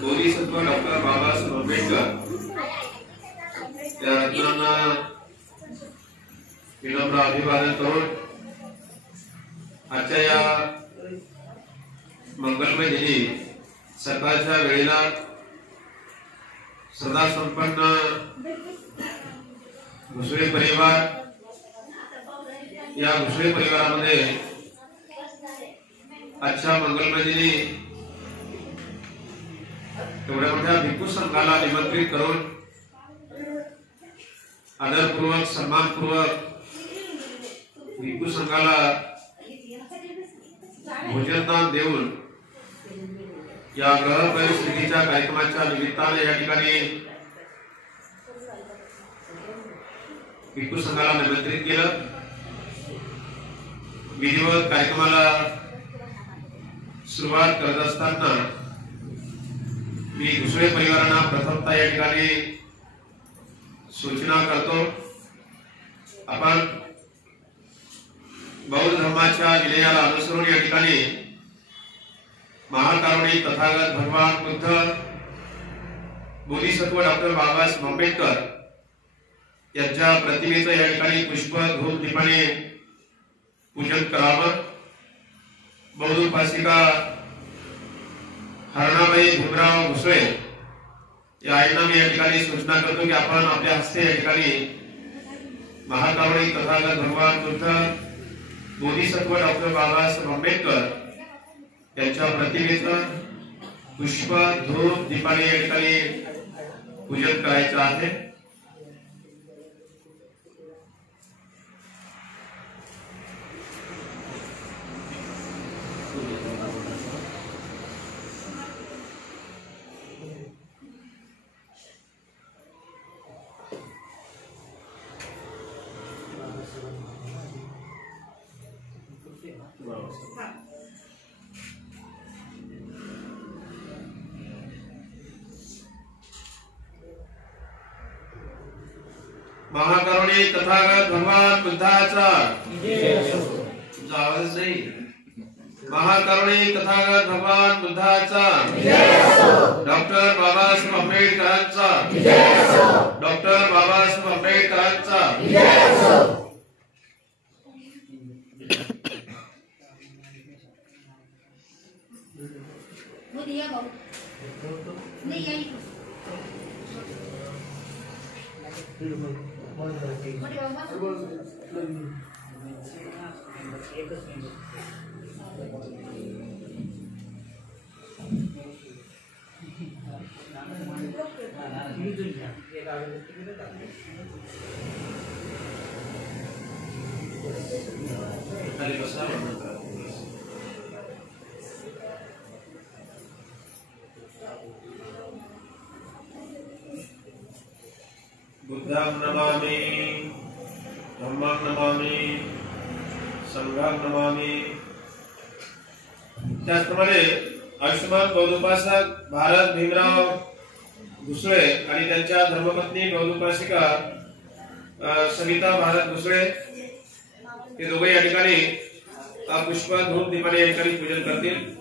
Bodhisattva doctor Babasaheb Ambedkar या रत्नांना विनम्र अभिवादन करून आजच्या या मंगलमय दिनी सकाळच्या वेळेला सदा संपन्न घुसळे परिवार या घुसळे परिवारामध्ये आजच्या मंगलमय दिनी एवढ्या मोठ्या भिक्खू संघाला निमंत्रित करून आदरपूर्वक सन्मानपूर्वक भिक्खू संघाला भोजनदान देऊन या ग्रह परिस्थितीच्या कार्यक्रमाच्या निमित्ताने या ठिकाणी भिक्खू संघाला निमंत्रित केलं। विधिवत कार्यक्रमाला सुरुवात करत असताना मी घुसळे परिवारांना प्रथमतः या ठिकाणी सूचना करतो, आपण बौद्ध धर्माच्या विनयाला अनुसरून या ठिकाणी महाकारुणी तथागत भगवान बुद्ध बोधिसत्व डॉक्टर बाबासाहेब आंबेडकर यांच्या प्रतिमेचं या ठिकाणी पुष्प धूप दीपाने पूजन करावं। बौद्ध उपासिका हरणाबाई भीमराव घुसळे या आईंना मी या ठिकाणी सूचना करतो की आपण आपल्या हस्ते या ठिकाणी महाकारुणी तथागत भगवान बुद्ध बोधिसत्व डॉक्टर बाबासाहेब आंबेडकर यांच्या प्रतिमेचं पुष्प धूप दीपाने या ठिकाणी पूजन करायचं आहे। महाकारुणी तथागत भगवान बुद्धाचा आवाज नाही। महाकारुणी तथागत भगवान बुद्धाचा, डॉक्टर बाबासाहेब आंबेडकरांचा, डॉक्टर बाबासाहेब आंबेडकरांचा। बुद्धं नमामि, धम्मं नमामि, संघं नमामि। त्याचप्रमाणे आयुष्यमान बौद्ध उपासक भारत भीमराव घुसळे आणि त्यांच्या धर्मपत्नी बौद्ध उपासिका सविता भारत घुसळे हे दोघे या ठिकाणी पुष्प धूप दीपाने या ठिकाणी पूजन करतील।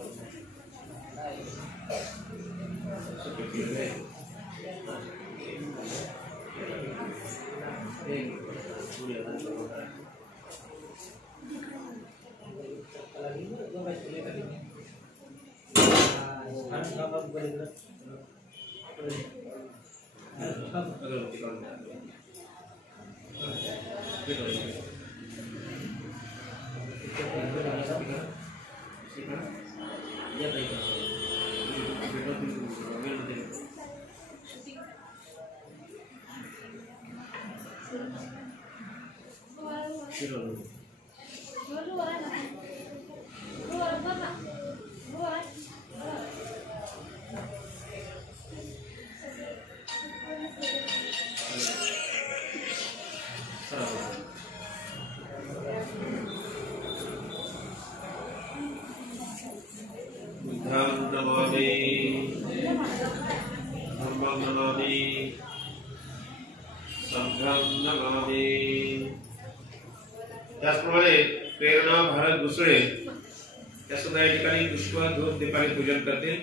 त्याचप्रमाणे प्रेरणा भारत घुसळे या सुद्धा या ठिकाणी पुष्प धूप दीपाने पूजन करतील।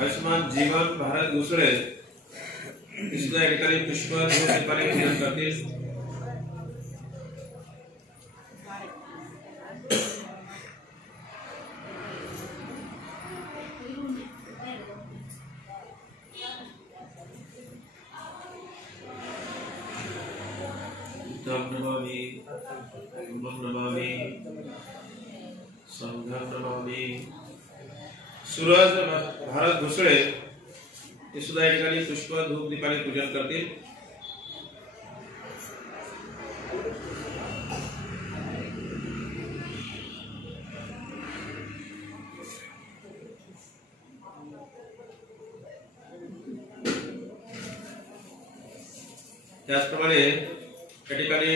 आयुष्मान जीवन भारत घुसळे इसका या ठिकाणी पुष्प दीपाने पूजन करतील। नमामि नमामि संघं नमामि। सूरज भारत घुसळे हे सुद्धा या ठिकाणी पुष्प धूप दीपाने पूजन करतील। त्याचप्रमाणे या ठिकाणी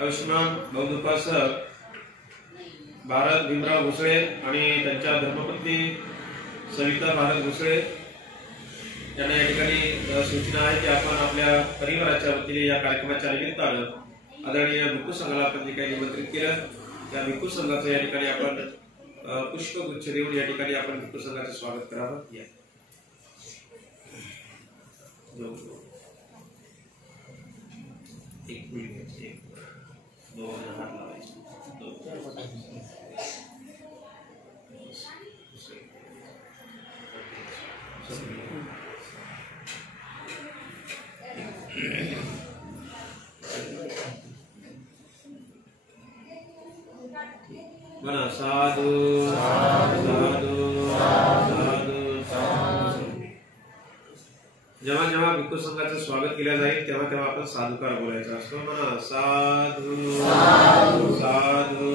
आयुष्मान बौद्धोपासक भारत भीमराव घुसळे आणि त्यांच्या धर्मपत्नी सविता भारत घुसळे यांना या ठिकाणी सूचना आहे की आपण आपल्या परिवाराच्या वतीने या कार्यक्रमाच्या निमित्तानं आदरणीय भिक्खू संघाला आपण जे काही निमंत्रित केलं त्या भिक्खू संघाचं या ठिकाणी आपण पुष्पगुच्छ देऊन या ठिकाणी आपण भिक्खू संघाचं स्वागत करावं। या एक मिनिट दोन हात लावायचे म्हणा साधू साधू साधू। जेव्हा जेव्हा भिक्खू संघाचं स्वागत केलं जाईल तेव्हा तेव्हा आपण साधुकार बोलायचा असतो। म्हणा साधू साधू साधू।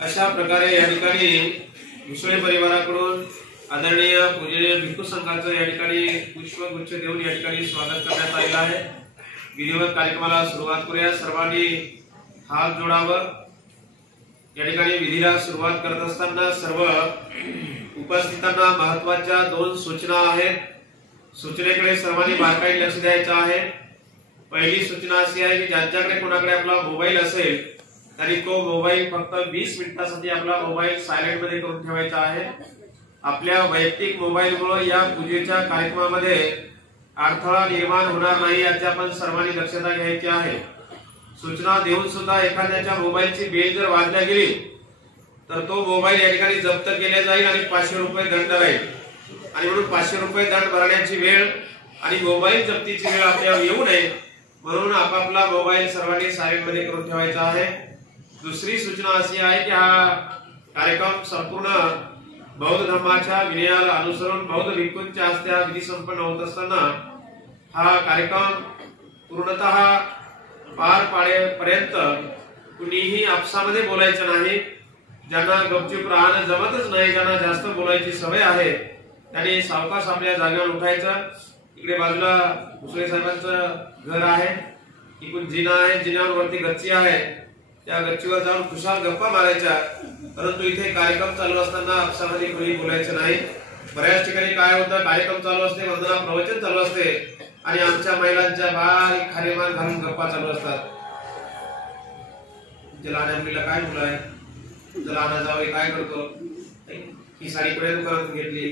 अशा प्रकारे या ठिकाणी घुसळे परिवाराकडून आदरणीय पूजनीय भिक्खू संघाचं या ठिकाणी पुष्पगुच्छ देऊन या ठिकाणी स्वागत करण्यात आलेलं आहे। विधिवत कार्यक्रमाला सुरुवात करूया। सर्वांनी हात जोडावं। या ठिकाणी विधीला सुरुवात करत असताना सर्व उपस्थितांना महत्त्वाच्या दोन सूचना आहेत। सूचनेकडे सर्वांनी बारकाईने लक्ष द्यायचं आहे। पहिली सूचना अशी आहे की ज्यांच्याकडे कोणाकडे आपला मोबाईल असेल तरी तो मोबाईल फक्त 20 मिनिटांसाठी आपला मोबाईल सायलेंट मध्ये करून ठेवायचा आहे। आपल्या वैयक्तिक मोबाईलमुळे या पूजेच्या कार्यक्रमामध्ये अडथळा निर्माण होणार नाही याची आपण सर्वांनी दक्षता घ्यायची आहे। सूचना देऊन सुद्धा एखाद्याच्या मोबाईलची बेल जर वाजल्या गेली तर तो मोबाईल या ठिकाणी जप्त केला जाईल आणि 500 रुपये दंड राहील। आणि म्हणून 500 रुपये दंड भरण्याची वेळ आणि मोबाईल जप्तीची वेळ आपल्यावर येऊ नये म्हणून आपापला मोबाईल सर्वांनी सायलेंट मध्ये करून ठेवायचा आहे। दुसरी सूचना अशी आहे की हा कार्यक्रम संपूर्ण बौद्ध धर्माच्या विनयाला अनुसरून बौद्ध भिक्खूंच्या हस्ते हा विधी संपन्न होत असताना हा कार्यक्रम पूर्णतः पार पाडेपर्यंत कुणीही आपसामध्ये बोलायचं नाही। ज्यांना गपचूप राहणं जमतच नाही, ज्यांना जास्त बोलायची सवय आहे त्यांनी सावकाश आपल्या जागेवर उठायचं। इकडे बाजूला घुसळे साहेबांचं घर आहे, इकडून जिना आहे, जिन्यावरती गच्ची आहे, त्या गच्चीवर जाऊन खुशाल गप्पा मारायच्या। परंतु इथे कार्यक्रम चालू असताना आपसामध्ये कोणी बोलायचं नाही। बऱ्याच ठिकाणी काय होतं, कार्यक्रम चालू असते, वंदना प्रवचन चालू असते आणि आमच्या महिलांच्या बारीक खारेमान घालून गप्पा चालू असतात. लहान मुलीला काय मुलं आहे, लहान जावई काय करतो, ही साडी कुठे दुकानातून घेतली,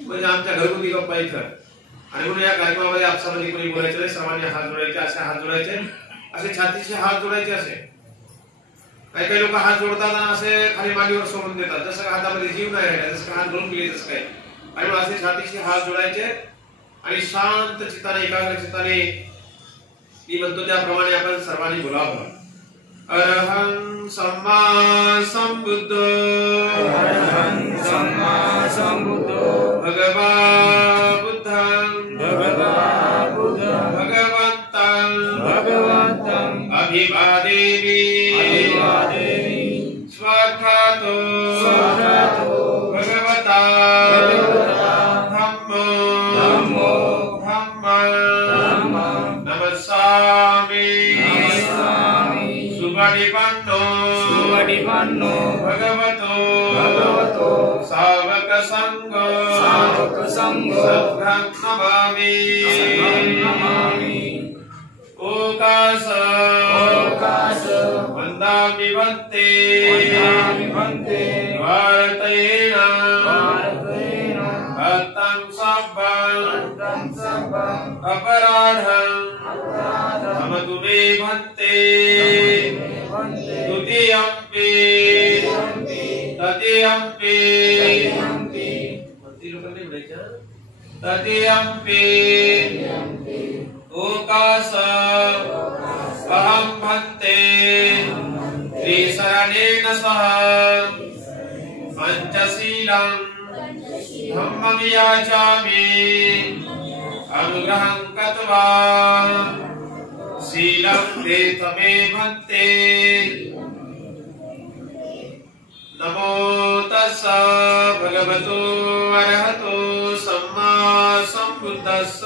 म्हणजे आमच्या घरगुती गप्पा इथं. आणि म्हणून या कार्यक्रमामध्ये आपसामध्ये कोणी बोलायचं नाही, सर्वांनी हात जोडायचे, असे हात जोडायचे, असे छातीशी हात जोडायचे. असे काही काही लोक हात जोडतात आणि असे खाली मांडीवर सोडून देतात, जसं हातामध्ये जीव नाही राहिला, जसं हात भरून गेले तसं काय. आणि मग असे छातीशी हात जोडायचे आणि शांत चित्ताने, एकाग्र चित्ताने मी म्हणतो त्याप्रमाणे आपण सर्वांनी बोलावं. अरहं सम्मा संबुद्ध, अरहं सम्मा संबुद्ध, भगवा बुद्धं, भगवा बुद्धं, भगवन्तं, भगवन्तं, अभिवादेमि, अभिवादेमि, स्वाखातो, स्वाखातो, भगवता, धम्मो, धम्मो, धम्मं, नमस्सामि, सुवडिपन्नो, सुवडिपन्नो, भगवतो, भगवतो, सावक संघो, सावक संघो, सद्गं नमामि, नमामि. ओकास, ओकास, वन्दामि भन्ते, वन्दामि भन्ते, भारतेन, भारतेन, हतं सब्बं, अपराधं, क्षमतु मे भन्ते, द्वितीयम्पि, तृतीयम्पि, तृतीयम्पि, ओकास, अहं भन्ते, त्रिशरणेन सह पञ्चशीलं धम्मं याचामि, अनुग्रहं कृत्वा शीलं मे भन्ते. नमो तस्स भगवतो अरहतो सम्मा सम्बुद्धस्स.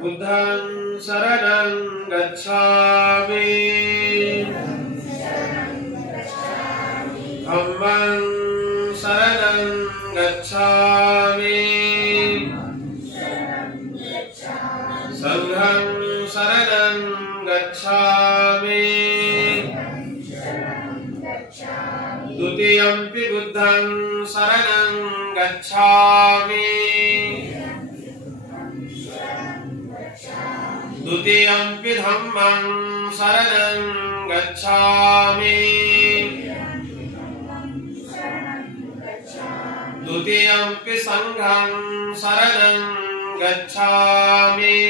बुद्धं शरणं गच्छामि, धम्मं शरणं गच्छामि, संघं शरणं गच्छामि, द्वितीयम्पि बुद्धं शरणं गच्छामि, द्वितीयम्पि धम्मं शरणं गच्छामि, द्वितीयम्पि संघं शरणं गच्छामि,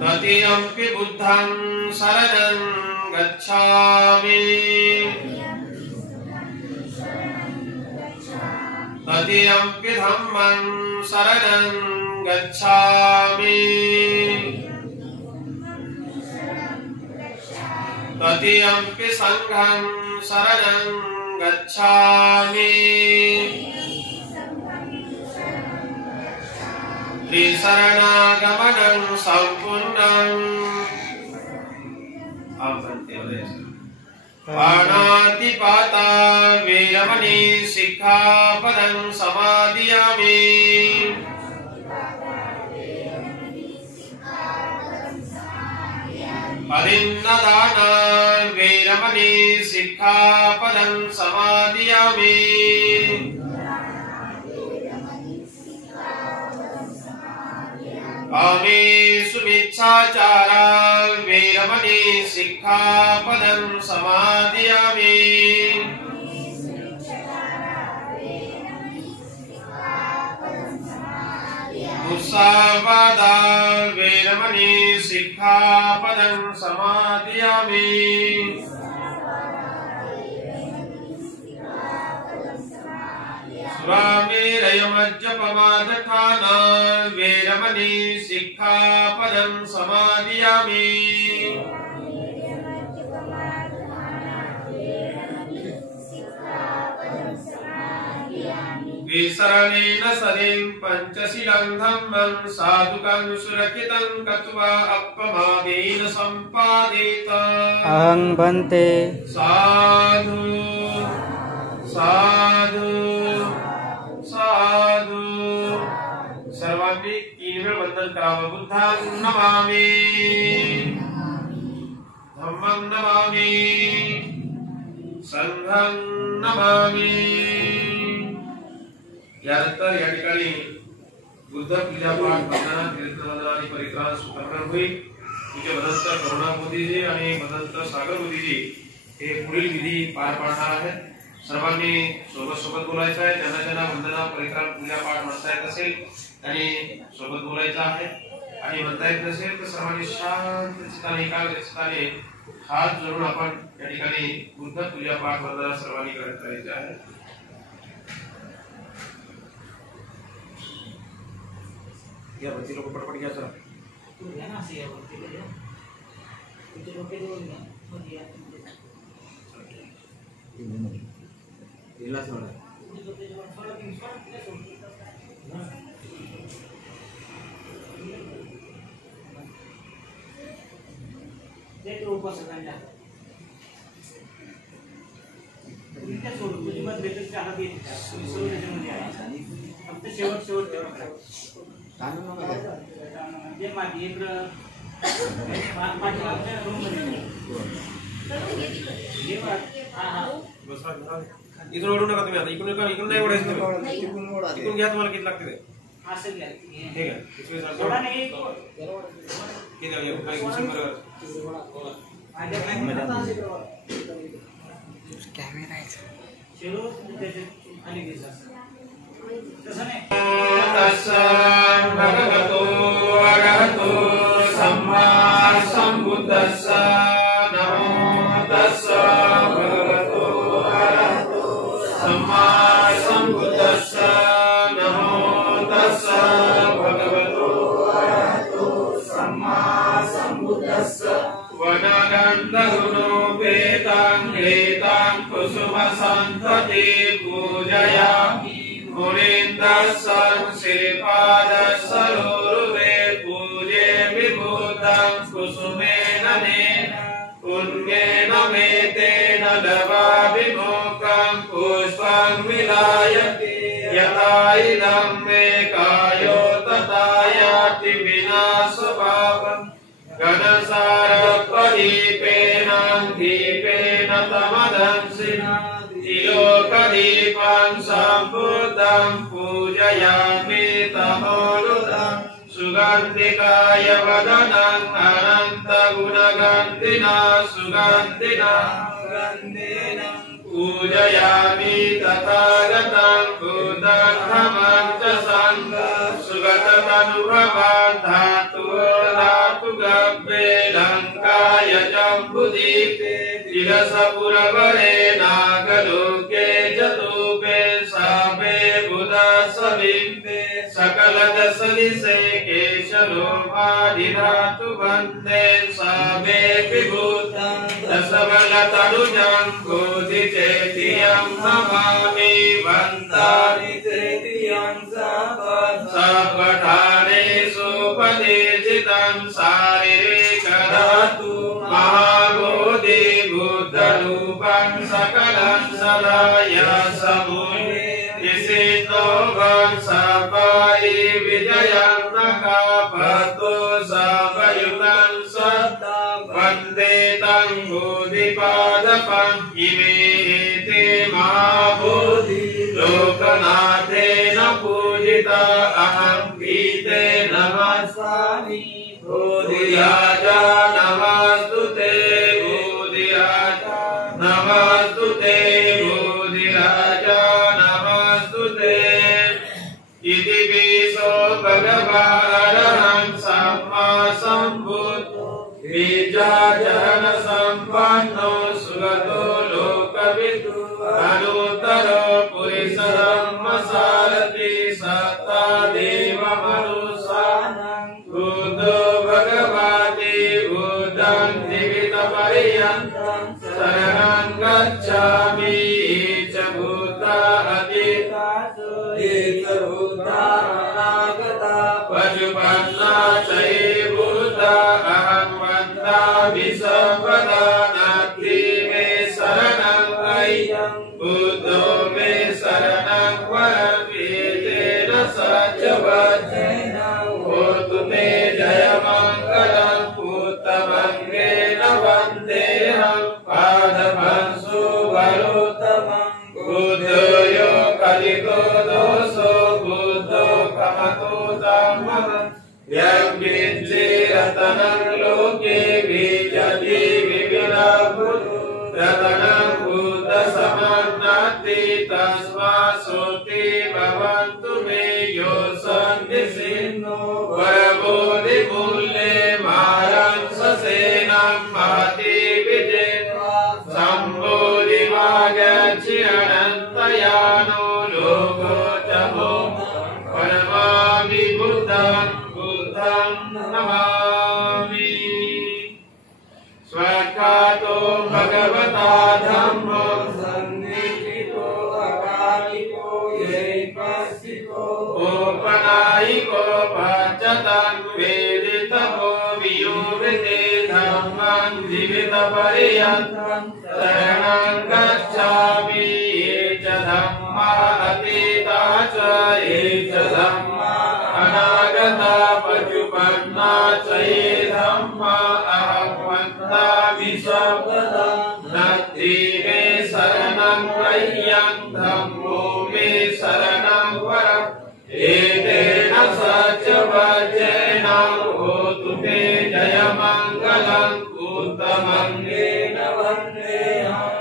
तृतीयम्पि बुद्धं शरणं गच्छामि, तृतीयम्पि धम्मं शरणं गच्छामि, तृतीयम्पि संघं शरणं गच्छामि, त्रिशरणागमनं सम्पूर्णम्. पाणातिपाता वेरमणि सिक्खापदं समादियामि, अदिन्नदाना वेरमणि सिक्खापदं समादियामि, कामेषु मिच्छाचारा वेरमणि सिक्खापदं समादियामि, मुसावादा वेरमणि सिक्खापदं समादियामि, सुरामेरयमज्जपमादठाना वेरमणि सिक्खापदं समादियामि, विसरणेन सदें पंचशीलं धम्मं साधुकं सुरक्षितं कृत्वा अपमादेन सम्पादेत। अहं भन्ते साधु साधु साधु। सर्वांनी 3 वेळ वंदन करावं। बुद्धां नमामि, धम्मं नमामि, संघं नमामि। यानंतर या ठिकाणी बुद्ध पूजा पाठ वंदना कीर्तन आणि परिक्रमा सुप्रकरण होईल। पूज्य भदंत करुणा मोदीजी आणि भदंत सागर मोदीजी हे पुढील विधी पार पाडणार आहेत। सर्वांनी सोबत सोबत बोलायचं आहे। ज्यांना ज्यांना वंदना परिक्रमा पूजा पाठ म्हणता येत असेल त्यांनी सोबत बोलायचं आहे आणि म्हणता येत नसेल तर सर्वांनी शांत चित्ताने एकाग्र चित्ताने हात जोडून आपण या ठिकाणी बुद्ध पूजा पाठ वंदना सर्वांनी करायचे आहे। या बच्चे लोग पटपट घ्या सर। इथून ओढू नका तुम्ही आता। इकडून नाही ओढायचं तुम्ही। इकडून घ्या। तुम्हाला किती लागते ते ठीक आहे। कॅमेरा आहे भगवतो अरहतो सम्मा सम्बुद्धस्स। नमो तस्स भगवतो अरहतो सम्मा सम्बुद्धस्स। नमो तस्स भगवतो अरहतो सम्मा सम्बुद्धस्स। वनगन्धगुणोपेतां घ्रेतां कुसुमसन्तते पूजयामि। मुनीन्द्रस्सं श्रीपादसरोरुहे पूजे विभूतं कुसुमेन नेन। पुण्येन मे तेन लवाभिमुखं पुष्पं विलायते। यथा इदं मे कायो तथा याति विनाशभावम्। घनसारप्रदीपेन दीपेन तमदंसिना तिलोकदीपं सम्बुद्धं पूजयामि तमोनुदं। सुगन्धिकाय वदनं अनन्तगुणगन्धिना सुगन्धिना पूजयामि तथागतं बुद्धं धम्मं च संघं। सुगततनुभवं धातुगव्ये लङ्काय जम्बुदीपे। तिलसपुरवरे नागलोके जतुपे साबे बुधसविम्बे। सकलदशनिशे केशलोमाधिधातु वन्दे साबे विभूतं। दशबलतनुजं बोधिचेतियं नमामि। वन्दामि तृतीयं सपठानेषु उपदेशितं शारीरिकधातु महाबोधि बुद्धरूपं सकलं सदाय समूहे। निषिद्धो वंशपायि विजयं नकापतो सावयुतं सदा। वन्दे तं बोधिपादपम् इमे ते महाबोधि। लोकनाथेन पूजिता अहं गीते नमस्सामि। बोधिराजा नमस्तुते बोधिराजा नमस्तुते बोधिराजा नमस्तुते। इति विशो भगवान् सम्मा सम्बुद्धो बीजाचरण सम्पन्नो सुगतो लोकविदु। अनुत्तरो पुरुषधर्मसारथि सत्ता देवमनुष्याणां। बुद्धो भगवति बुद्धं जीवितपर्यन्तं शरणं गच्छामि। च बुद्धा अतीता पचुपन्ना चये बुद्धा अहं वन्दामि सर्वदा नास्ति मे शरणं अय्यं बुद्धो मे शरणं वरं एतेन सच्चवचेन होतु मे जयमङ्गलं उत्तमङ्गेन वन्देऽहं पादपं सुवरोत्तमं बुद्धयो कलितो दोषो बुद्धो कमतो धम्मः यज्ञेरतनं लोके विजति विविधभूतो रतनं बुद्धसमन्नाति तस्मात् सोति भवन्तु मे यो सन्निसिन्नो वरबोधिमूल्ये मारं ससेनं महति विजय्वा सम्बोधिमागच्छि अनन्तयानो लोको च प्रणमामि बुद्धं नमामि स्वकातो भगवता धम्मो सन्निहितो अकालिको यैकसिको उपनायिको पञ्चतं वेदितमो वियोगिते धम्मं जीवितपर्यन्तं शरणं गच्छामि ये च धम्मा अतीता च ये च धम्मा अनागता पचुपन्ना चये धम्मा अहं वन्दामि सर्वदा नास्ति मे शरणं अय्यं धम्मो मे शरणं वरम् एतेन सच्चवचेन होतु मे जयमङ्गलम् उत्तमङ्गेन वन्देऽहं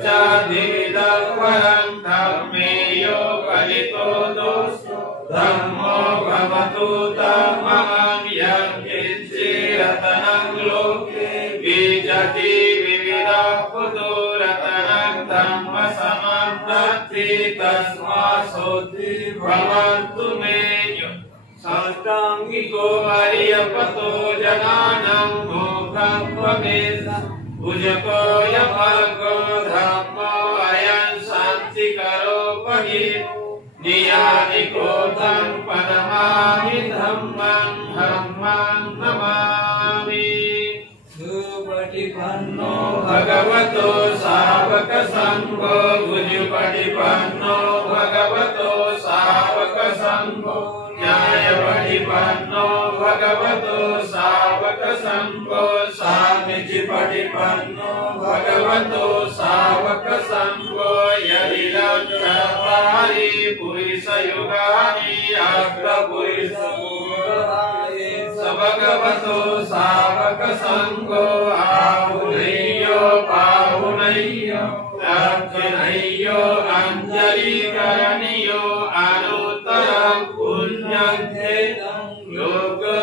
सम्मच्चादिविदं वरं धम्मे यो कलितो दोषो धम्मो भवतु तमहं यज्ञेरतनं लोके विजति विविधभूतो रतनं धम्मसमन्नाति तस्मात् सोति भवन्तु मे साष्टाङ्गिको अर्यपतो जनानां मोक्षं त्वमेव भुजको यमर्को धम्मो अयं शान्तिकरो पहि नियानिको तं पदमामि धम्मं नमामि सुपटिपन्नो भगवतो सावक संघो भुजपटिपन्नो भगवतो सावक संघो न्यायपटिपन्नो भगवतो सावक संघो सामीचिपटिपन्नो भगवतो सावक संघो यदिदं चत्वारि पुरुषयुगानि अग्रपुरुषपूर्वाणि स भगवतो सावक संघो आहुनय्यो पाहुनय्यो दक्षिणय्यो अञ्जलिकरणीयो अनुत्तरं पुण्यं चेदं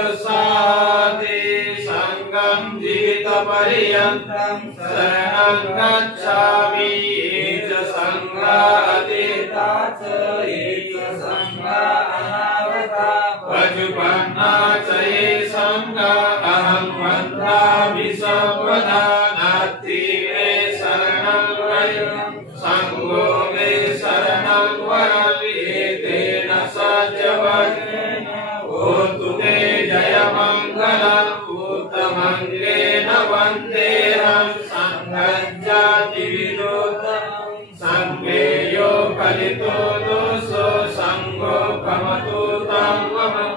लोकसादे संगं जीवितपर्यन्तं शरणं गच्छामि ये च संघा अतीता च ये च संघा अनागता पचुपन्ना च ये संघा अहं वन्दामि सर्वदा नास्ति मे शरणं अय्यं संघो मे शरणं वरम् एतेन सच्चवचेन होतु मे जयमङ्गलम् उत्तमङ्गेन वन्देऽहं संघं जातिविदोत्तमं संघे यो कलितो दोषो संघो कमतु तमहं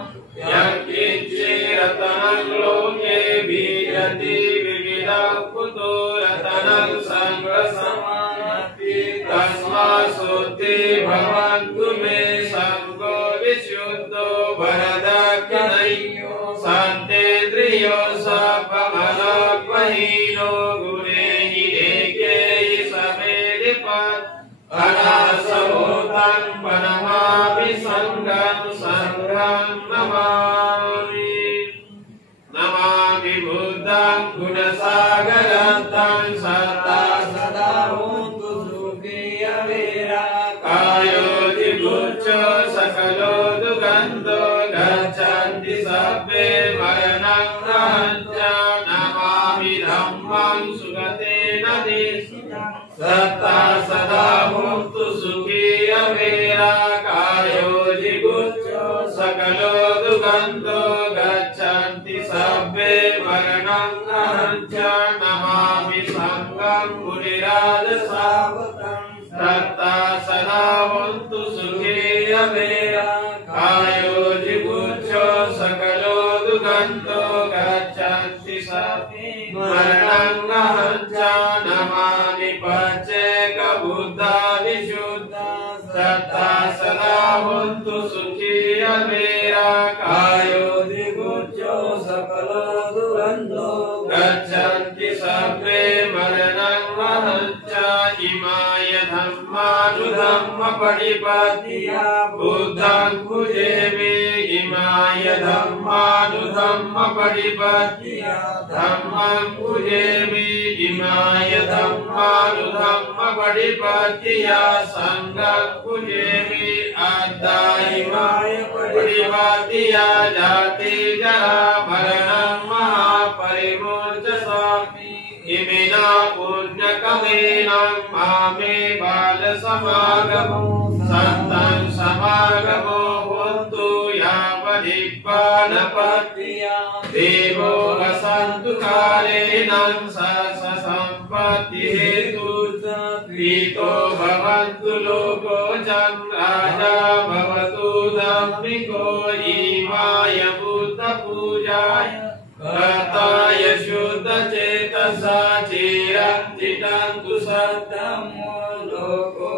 यज्ञेरतनं लोके विजति विविधभूतो रतनं संघसमानति तस्मात् सोति भवन्तु मे संघो विशुद्धो वरदक्षिणयो शान्तेन्द्रियो सपमलग्वहीनो गुणेहिनेके समेधिपत् अनासभूतं प्रणमामि संघं नमामि नमामि बुद्धं गुणसागरं तं सदा सदा होन्तु सुखियवेरा कायोतिगुच्चो सकलो दुगन्धो गच्छन्ति सब्बे मरणं गहञ्च नमामि धम्मं सुगतेन देशिकं सदा सदा होन्तु सुखियवेरा मेरा कायो जिगुच्छो सकलो दुगंतो गच्छन्ति सापि मरणं गहञ्चा नमामि पच्चेक बुद्धा विशुद्धा सत्ता सदा हुन्तु सुखी मेरा कायो जिगुच्छो सकलो दुगंतो गच्छन्ति सर्वे मरणं गहञ्चा इमाय धम्मानुधम्म पटिपत्तिया बुद्धं पूजेमि इमाय धम्मानुधम्म पटिपत्तिया धम्मं पूजेमि इमाय धम्मानुधम्म पटिपत्तिया संघं पूजेमि अद्धा इमाय पटिपत्तिया जाति जरा मरणं महापरिमुञ्चसामि इमिना पुण्यकमेनं मामे बालसमागमो सन्तं समागमो होन्तु यावदिक्पानपत्तिया देवो वसन्तु कालेन सम्पत्तिहेतुर्थ प्रीतो भवन्तु लोको राजा भवतु धम्मिको इमाय बुद्धपूजाय कर्ताय शुद्धचेतसा चिरञ्जितन्तु सद्धम्मो लोको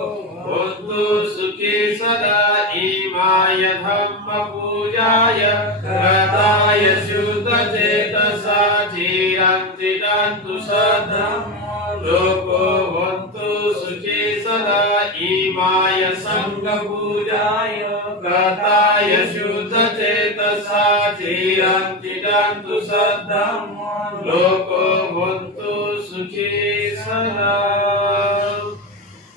होन्तु सुखी सदा इमाय धम्मपूजाय कर्ताय शुद्धचेतसा चिरञ्जितन्तु सद्धम्मो लोको होन्तु सुखी सदा इमाय संघपूजाय कर्ताय शुद्धचेतसा चिरञ्जितन्तु सद्धम्मो लोको होन्तु सुखी सदा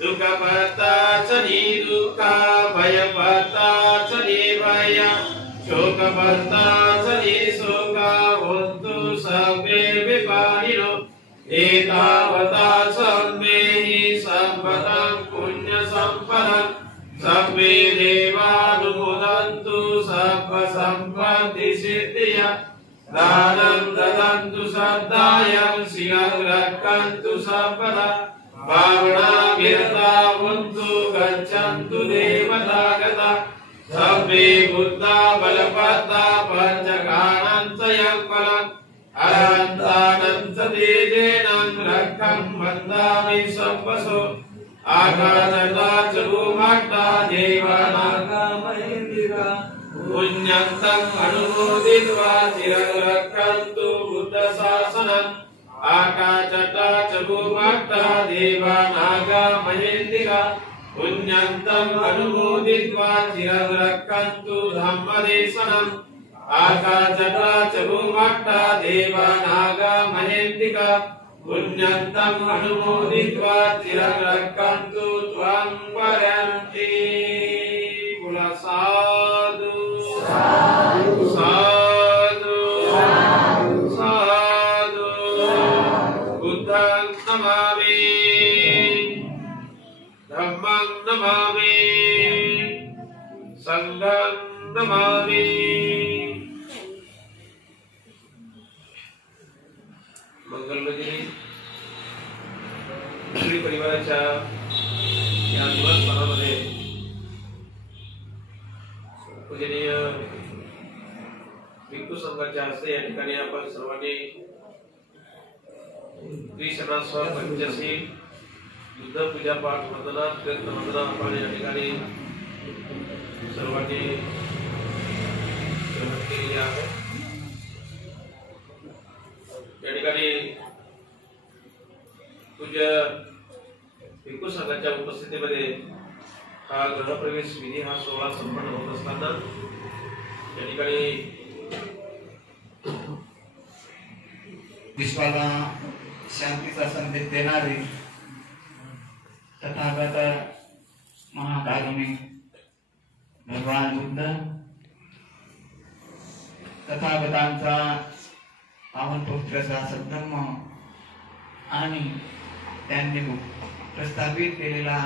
दुःखभर्ता च निदुःखा भयभर्ता च निर्भय शोकभर्ता च निःशोका होन्तु सर्वे विपाहिनो एतावता सम्मेहि सम्पदं पुण्यसम्पदं सर्वे देवानुमोदन्तु सर्वसम्पत्तिसिद्धिया दानं ददन्तु श्रद्धायां शिरं रक्षन्तु सर्वदा भावनाभिरता हुन्तु गच्छन्तु देवतागता सर्वे बुद्धा बलपद्धा पञ्चकानन्तयं फलम् अनन्तानन्त तेजेनं रक्षं वन्दामि सर्वसो आकाशता च भूमट्टा देवानागमहेन्द्रिका पुण्यन्तम् अनुमोदित्वा चिरं रक्षन्तु बुद्धशासनम् आकाशता च भूमट्टा देवानागमहेन्द्रिका पुण्यन्तम् अनुमोदित्वा चिरं रक्षन्तु धम्मदेशनम् आकाशता च भूमट्टा देवानागमहेन्द्रिका पुण्यन्तम् अनुमोदित्वा चिरं रक्षन्तु त्वं परन्ति बोला साधु साधु साधु साधु बुद्धं नमामि धम्मं नमामि संघं नमामि मंगलमंजरी श्री परिवाराच्या या दिवसभरामध्ये पूजनीय भिक्खू संघाच्या हस्ते या ठिकाणी आपण सर्वांनी त्रिशनास्वर पंचशी बुद्ध पूजा पाठ वंदना कीर्तन वंदना आपण या ठिकाणी सर्वांनी ग्रहण केलेली आहे। या ठिकाणी पूज्य भिक्खू संघाच्या उपस्थितीमध्ये हा गृहप्रवेश विधी हा सोहळा संपन्न होत असताना या ठिकाणी विश्वाला शांतीचा संदेश देणारे तथागत महाकारुणिक भगवान बुद्ध तथागतांचा पावन पवित्र सद्धम्म आणि त्यांनी प्रस्थापित केलेला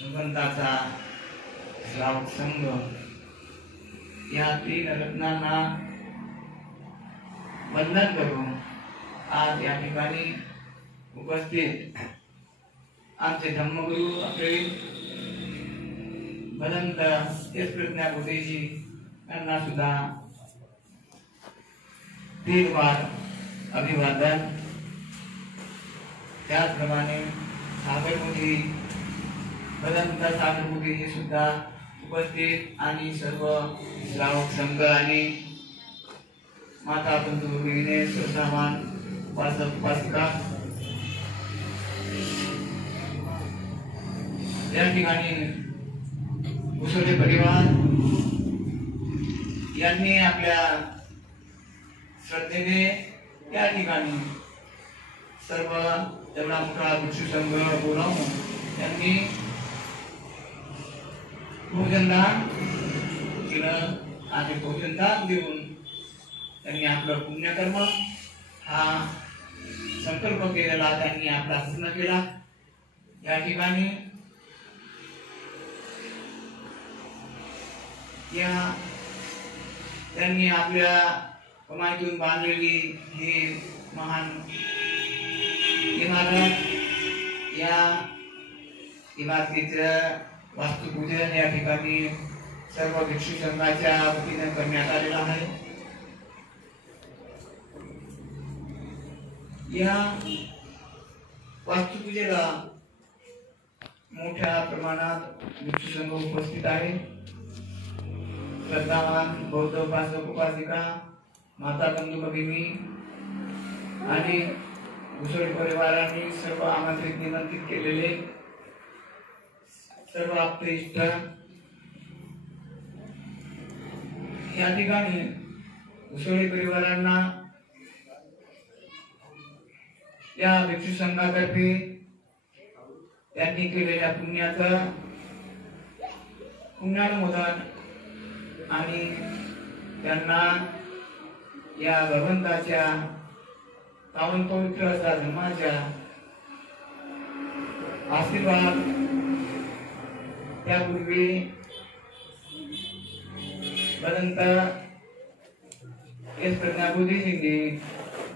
भगवंताचा श्रावक संघ या तीन रत्नांना वंदन करून आज या ठिकाणी उपस्थित आमचे धम्मगुरु आपले भदंत तेच प्रज्ञा गोटेजी यांना सुद्धा 3 बार अभिवादन। त्याचप्रमाणे सागरमुखी भदंत सागरमुखीजी सुद्धा उपस्थित आणि सर्व श्रावक संघ आणि माता बंधू भगिनी श्रद्धावान उपासक उपासिका या ठिकाणी उसोडे परिवार यांनी आपल्या श्रद्धेने या ठिकाणी सर्व एवढा मोठा भिक्षू संघ बोलावून त्यांनी भोजनदान केलं आणि भोजनदान देऊन त्यांनी आपलं पुण्यकर्म हा संकल्प केलेला त्यांनी आपला पूर्ण केला। या ठिकाणी त्यांनी आपल्या कमाईतून बांधलेली ही महान इमारत, या इमारतीचं वास्तुपूजन या ठिकाणी सर्व भिक्षू संघाच्या वतीने करण्यात आलेला आहे। या वास्तुपूजेला मोठ्या प्रमाणात भिक्षू संघ उपस्थित आहे। श्रद्धावान बौद्ध उपासक उपासिका माता बंधू भगिनी आणि उसोडे परिवारांनी सर्व आमंत्रित निमंत्रित केलेले सर्व आपले इष्ट या ठिकाणी उसोडे परिवारांना या भिक्षू संघातर्फे त्यांनी केलेल्या पुण्याचं पुण्यानुमोदन आणि त्यांना या भगवंताच्या पावन पवित्र असा धर्माच्या आशीर्वाद त्यापूर्वी भदंत एस प्रज्ञा गोटेजींनी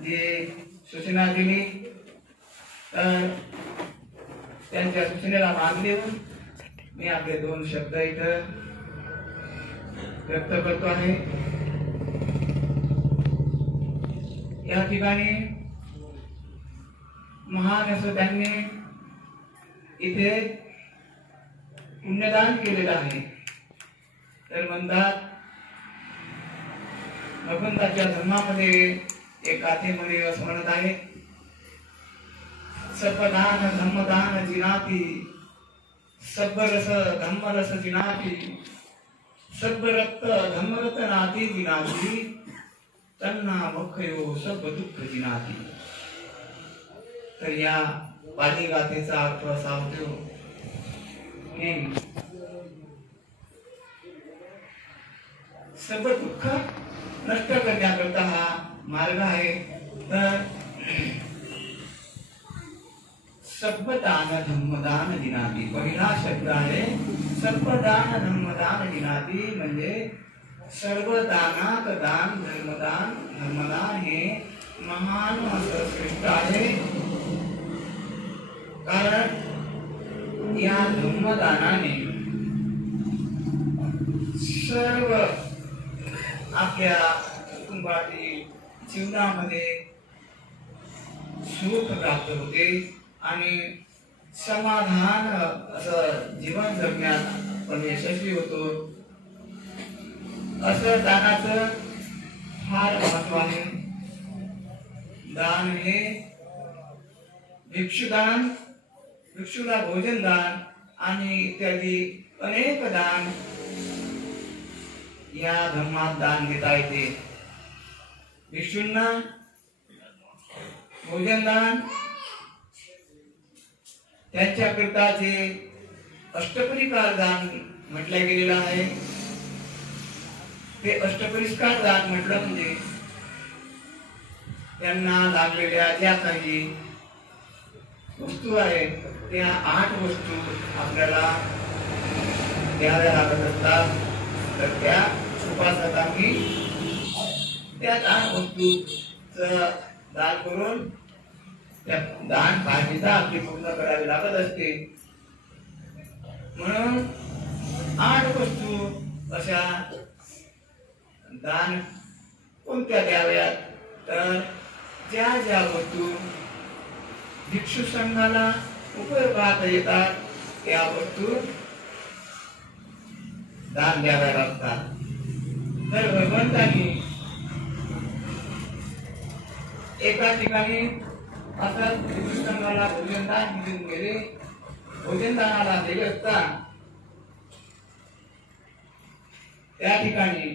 जे सूचना दिली तर त्यांच्या सूचनेला मान देऊन मी आपले 2 शब्द इथं व्यक्त करतो आहे। या ठिकाणी महान असं त्यांनी इथे पुण्यदान केलेलं आहे। तर म्हणतात भगवंताच्या धर्मामध्ये एक गाथेमध्ये असं म्हणत आहे, सपदान धम्मदान जिनाती सबरस धम्मरस जिनाती सबरक्त धम्मरत नाती जिनाती तन्ना मुखयो सब दुःख जिनाती। तर या पाली गाथेचा अर्थ असा होतो की सर्व दुःख नष्ट करण्याकरता हा मार्ग आहे। तर सबदान धम्मदान जिनाती पहिला शब्द आहे सबदान धम्मदान जिनाती, म्हणजे सर्व दानात दान धर्मदान धर्मदान हे महान असं श्रेष्ठ आहे। कारण या धर्मदानाने सर्व आपल्या कुटुंबातील जीवनामध्ये सुख प्राप्त होते आणि समाधान असं जीवन जगण्यात आपण यशस्वी होतो। असं दानाचं फार महत्व आहे। दान हे भिक्षुदान, भिक्षुला भोजन दान आणि इत्यादी अनेक दान या धर्मात दान देता येते। भिक्षूंना भोजन दान त्यांच्याकरता जे अष्टपरिकार दान म्हटलं गेलेलं आहे, ते अष्टपरिकार दान म्हटलं म्हणजे त्यांना लागलेल्या ज्या काही वस्तू आहेत त्या 8 वस्तू आपल्याला द्याव्या लागत असतात। तर त्या उपासकांनी त्या 8 वस्तूचं दान करून त्या दान पाहिजेता आपली पूर्ण करावी लागत असते। म्हणून 8 वस्तू अशा दान कोणत्या द्याव्यात, तर ज्या ज्या वस्तू भिक्षू संघाला उपयोगात येतात त्या वस्तू दान द्याव्या लागतात. तर भगवंतांनी एका ठिकाणी असं भिक्षू संघाला भोजनदान घेऊन गेले. भोजनदानाला गेले असता त्या ठिकाणी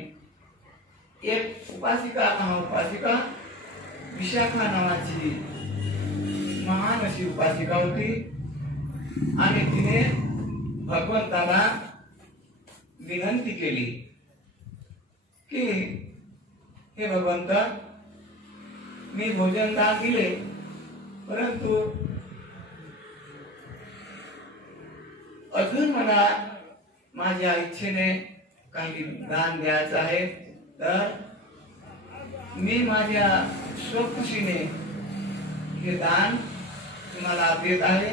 एक उपासिका महाउपासिका विशाखा नावाची महान अशी उपासिका होती आणि तिने भगवंताला विनंती केली की हे भगवंत, मी भोजनदान दिले परंतु अजून मला माझ्या इच्छेने काही दान द्यायचं आहे, तर मी माझ्या स्वखुशीने हे दान तुम्हाला देत आहे.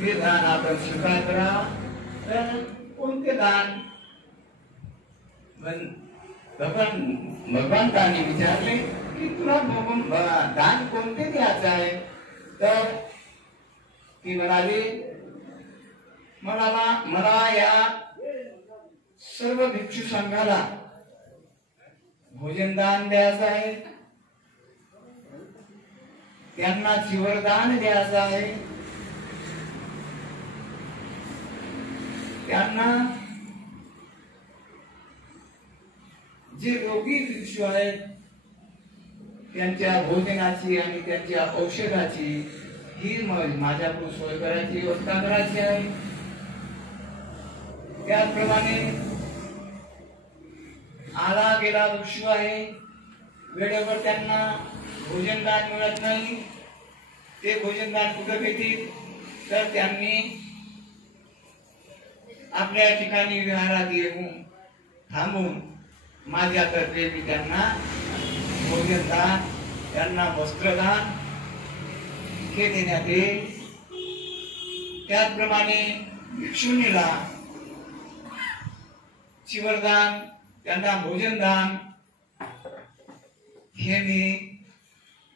हे दान आपण स्वीकार करा. तर कोणते दान? भगवंतांनी विचारले की तुला दान कोणते द्यायचं आहे? तर ती म्हणाली, मला या सर्व भिक्षू संघाला भोजनदान द्यायचं आहे, त्यांना जीवनदान द्यायचं आहे, त्यांना जे रोगी भिक्षू आहेत त्यांच्या भोजनाची आणि त्यांच्या औषधाची ही माझ्याकडून सोय करायची, व्यवस्था करायची आहे. त्याचप्रमाणे आला गेला भिक्षू आहे, वेळेवर त्यांना भोजनदान मिळत नाही, ते भोजनदान कुठं घेतील? तर त्यांनी आपल्या ठिकाणी विहारात येऊन थांबून माझ्यातर्फे मी त्यांना भोजनदान, त्यांना वस्त्रदान हे देण्यात येईल. त्याचप्रमाणे भिक्षुणीला चिवरदान, त्यांना भोजनदान हे मी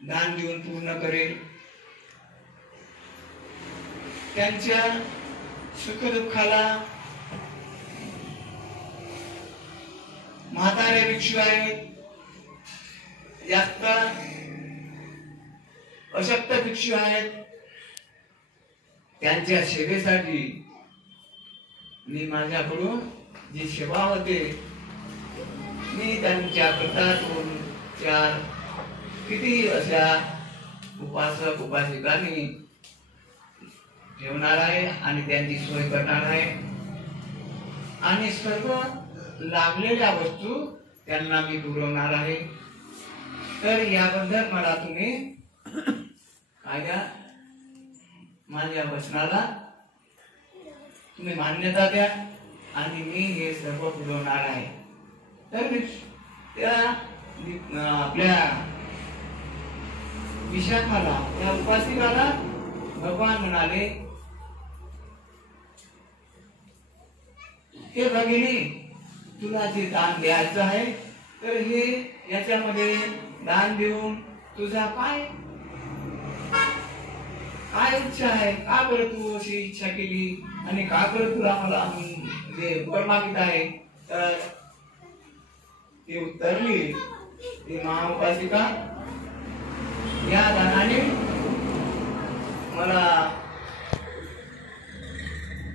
दान देऊन पूर्ण करेल. त्यांच्या सुखदुःखाला म्हातारे भिक्षू आहेत, जास्त अशक्त भिक्षू आहेत, त्यांच्या सेवेसाठी मी माझ्याकडून जी सेवा होते मी त्यांच्या करता 2-4 किती अशा उपासक उपासिकांनी ठेवणार आहे आणि त्यांची सोय करणार आहे आणि सर्व लागलेल्या वस्तू त्यांना मी पुरवणार आहे. तर याबद्दल मला तुम्ही माझ्या वचनाला तुम्ही मान्यता द्या आणि मी हे सर्व पुरवणार आहे. तर त्या आपल्या विशाखाला, त्या उपासिकाला भगवान म्हणाले, हे भगिनी, तुला जे दान द्यायचं आहे तर हे याच्यामध्ये दान देऊन तुझा काय इच्छा आहे? का बरं तू अशी इच्छा केली आणि का बरं तुला मला वर मागित आहे? तर ती उत्तरली, ती महाउपासिका, या दानाने मला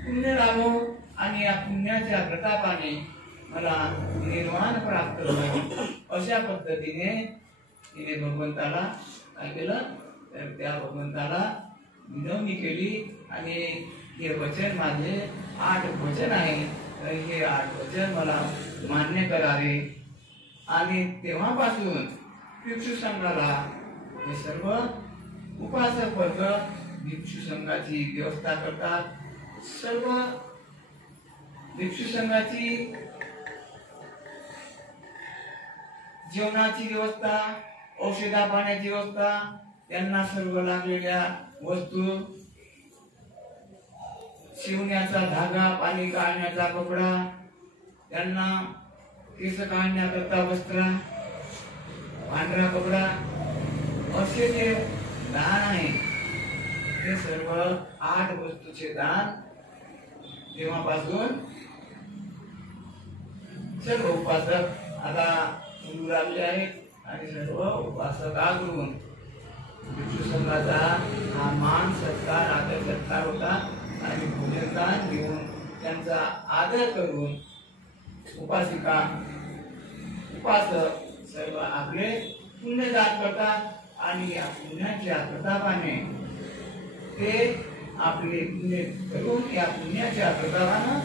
पुण्य लाभो आणि या पुण्याच्या प्रतापाने मला निर्वाण प्राप्त होईल. अशा पद्धतीने तिने भगवंताला काय केलं? तर त्या भगवंताला विनवणी केली आणि हे वचन माझे 8 वचन आहे, तर हे 8 वचन मला मान्य करावे. आणि तेव्हापासून भिक्षू संघाला हे सर्व उपासक वर्ग भिक्षू संघाची व्यवस्था करतात. सर्व भिक्षू संघाची जेवणाची व्यवस्था, औषधा पाण्याची व्यवस्था, त्यांना सर्व लागलेल्या वस्तू, शिवण्याचा धागा, पाणी काढण्याचा कपडा, त्यांना केस काढण्याकरता वस्त्र, पांढरा कपडा असे जे दान आहे ते सर्व 8 वस्तूचे दान तेव्हापासून सर्व उपासक आता बोलू लागले आहेत आणि सर्व उपासक आग्रहून भिक्षू संघाचा हा मान सत्कार आदर सत्कार होता आणि भोजनदान देऊन त्यांचा आदर करून उपासिका उपासक सर्व आपले पुण्यदान करतात आणि या पुण्याच्या प्रतापाने ते आपले पुण्य करून या पुण्याच्या प्रतापानं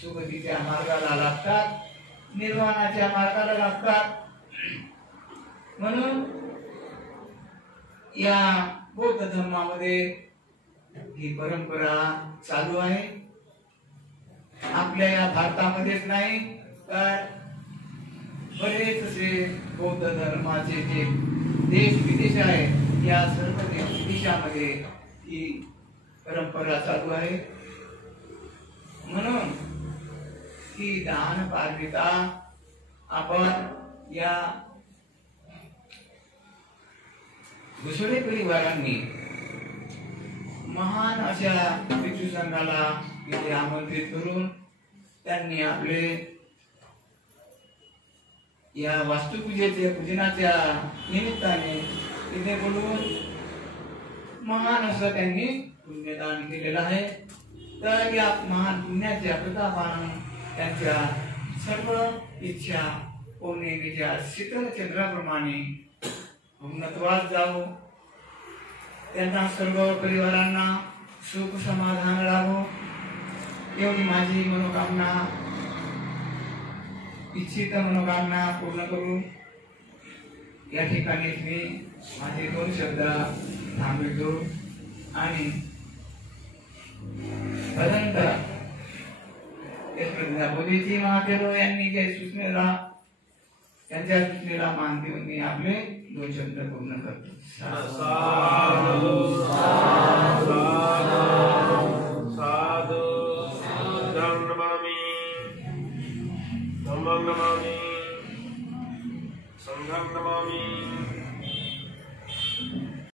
सुगतीच्या मार्गाला लागतात, निर्वाणाच्या मार्गाला लागतात. म्हणून या बौद्ध धर्मामध्ये ही परंपरा चालू आहे. आपल्या या भारतामध्येच नाही तर बरेच असे बौद्ध धर्माचे जे देश विदेश आहे या सर्व देश विदेशामध्ये ही परंपरा चालू आहे. म्हणून ही दान पारमिता आपण या घुसडे परिवारांनी महान अशा भिक्षू संघाला इथे आमंत्रित करून त्यांनी आपले या वास्तुपूजेच्या पूजनाच्या निमित्ताने इथे बोलून महान असं त्यांनी पुण्यदान केलेलं आहे. तर या महान पुण्याच्या प्रतापानं त्यांच्या सर्व इच्छा पौर्णिमेच्या शीतल चंद्राप्रमाणे पूर्णत्वास जावो, त्यांना सर्व परिवारांना सुख समाधान लाभो एवढी माझी मनोकामना इच्छित मनोकामना पूर्ण करू या ठिकाणी मी माझे 2 शब्द थांबवितो आणि अनंत मोदीजी महादेव यांनी जे सूचनेला त्यांच्या सूचनेला मान देऊन मी आपले 2 शब्द पूर्ण करतो. साधु साधु धम्मं नमामि धम्मं नमामि संघं नमामि